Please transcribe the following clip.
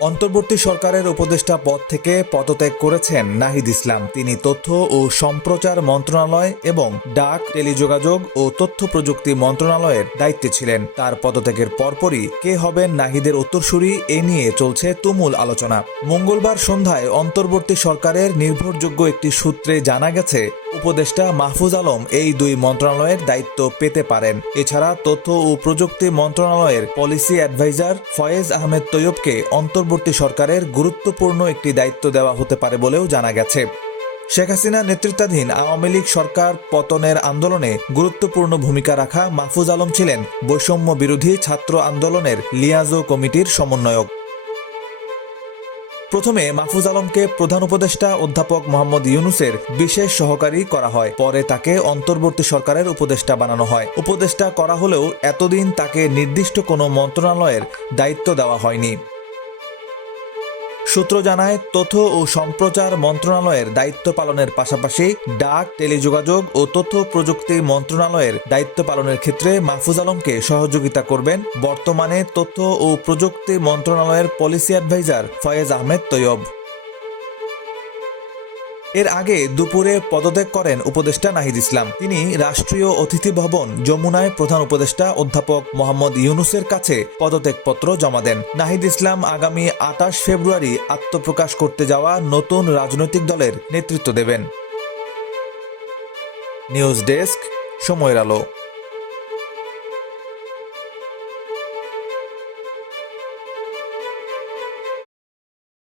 অন্তর্বর্তী সরকারের উপদেষ্টা পদ থেকে পদত্যাগ করেছেন নাহিদ ইসলাম। তিনি তথ্য ও সম্প্রচার মন্ত্রণালয় এবং ডাক, টেলিযোগাযোগ ও তথ্য প্রযুক্তি মন্ত্রণালয়ের দায়িত্বে ছিলেন। তার পদত্যাগের পরপরই কে হবেন নাহিদের উত্তরসূরি এ নিয়ে চলছে তুমুল আলোচনা। মঙ্গলবার সন্ধ্যায় অন্তর্বর্তী সরকারের নির্ভরযোগ্য একটি সূত্রে জানা গেছে, উপদেষ্টা মাহফুজ আলম এই দুই মন্ত্রণালয়ের দায়িত্ব পেতে পারেন। এছাড়া তথ্য ও প্রযুক্তি মন্ত্রণালয়ের পলিসি অ্যাডভাইজার ফয়েজ আহমেদ তৈয়বকে অন্তর্বর্তী সরকারের গুরুত্বপূর্ণ একটি দায়িত্ব দেওয়া হতে পারে বলেও জানা গেছে। শেখ হাসিনা নেতৃত্বাধীন আওয়ামী লীগ সরকার পতনের আন্দোলনে গুরুত্বপূর্ণ ভূমিকা রাখা মাহফুজ আলম ছিলেন বৈষম্য বিরোধী ছাত্র আন্দোলনের লিয়াজো কমিটির সমন্বয়ক। প্রথমে মাহফুজ আলমকে প্রধান উপদেষ্টা অধ্যাপক মোহাম্মদ ইউনূসের বিশেষ সহকারী করা হয়। পরে তাকে অন্তর্বর্তী সরকারের উপদেষ্টা বানানো হয়। উপদেষ্টা করা হলেও এতদিন তাকে নির্দিষ্ট কোনো মন্ত্রণালয়ের দায়িত্ব দেওয়া হয়নি। সূত্র জানায়, তথ্য ও সম্প্রচার মন্ত্রণালয়ের দায়িত্ব পালনের পাশাপাশি ডাক, টেলিযোগাযোগ ও তথ্য প্রযুক্তি মন্ত্রণালয়ের দায়িত্ব পালনের ক্ষেত্রে মাহফুজ আলমকে সহযোগিতা করবেন বর্তমানে তথ্য ও প্রযুক্তি মন্ত্রণালয়ের পলিসি অ্যাডভাইজার ফয়েজ আহমেদ তৈয়ব। এর আগে দুপুরে পদত্যাগ করেন উপদেষ্টা নাহিদ ইসলাম। তিনি রাষ্ট্রীয় অতিথি ভবন যমুনায় প্রধান উপদেষ্টা অধ্যাপক মোহাম্মদ ইউনূসের কাছে পদত্যাগপত্র জমা দেন। নাহিদ ইসলাম আগামী ২৮ ফেব্রুয়ারি আত্মপ্রকাশ করতে যাওয়া নতুন রাজনৈতিক দলের নেতৃত্ব দেবেন। নিউজ ডেস্ক, সময়ের আলো।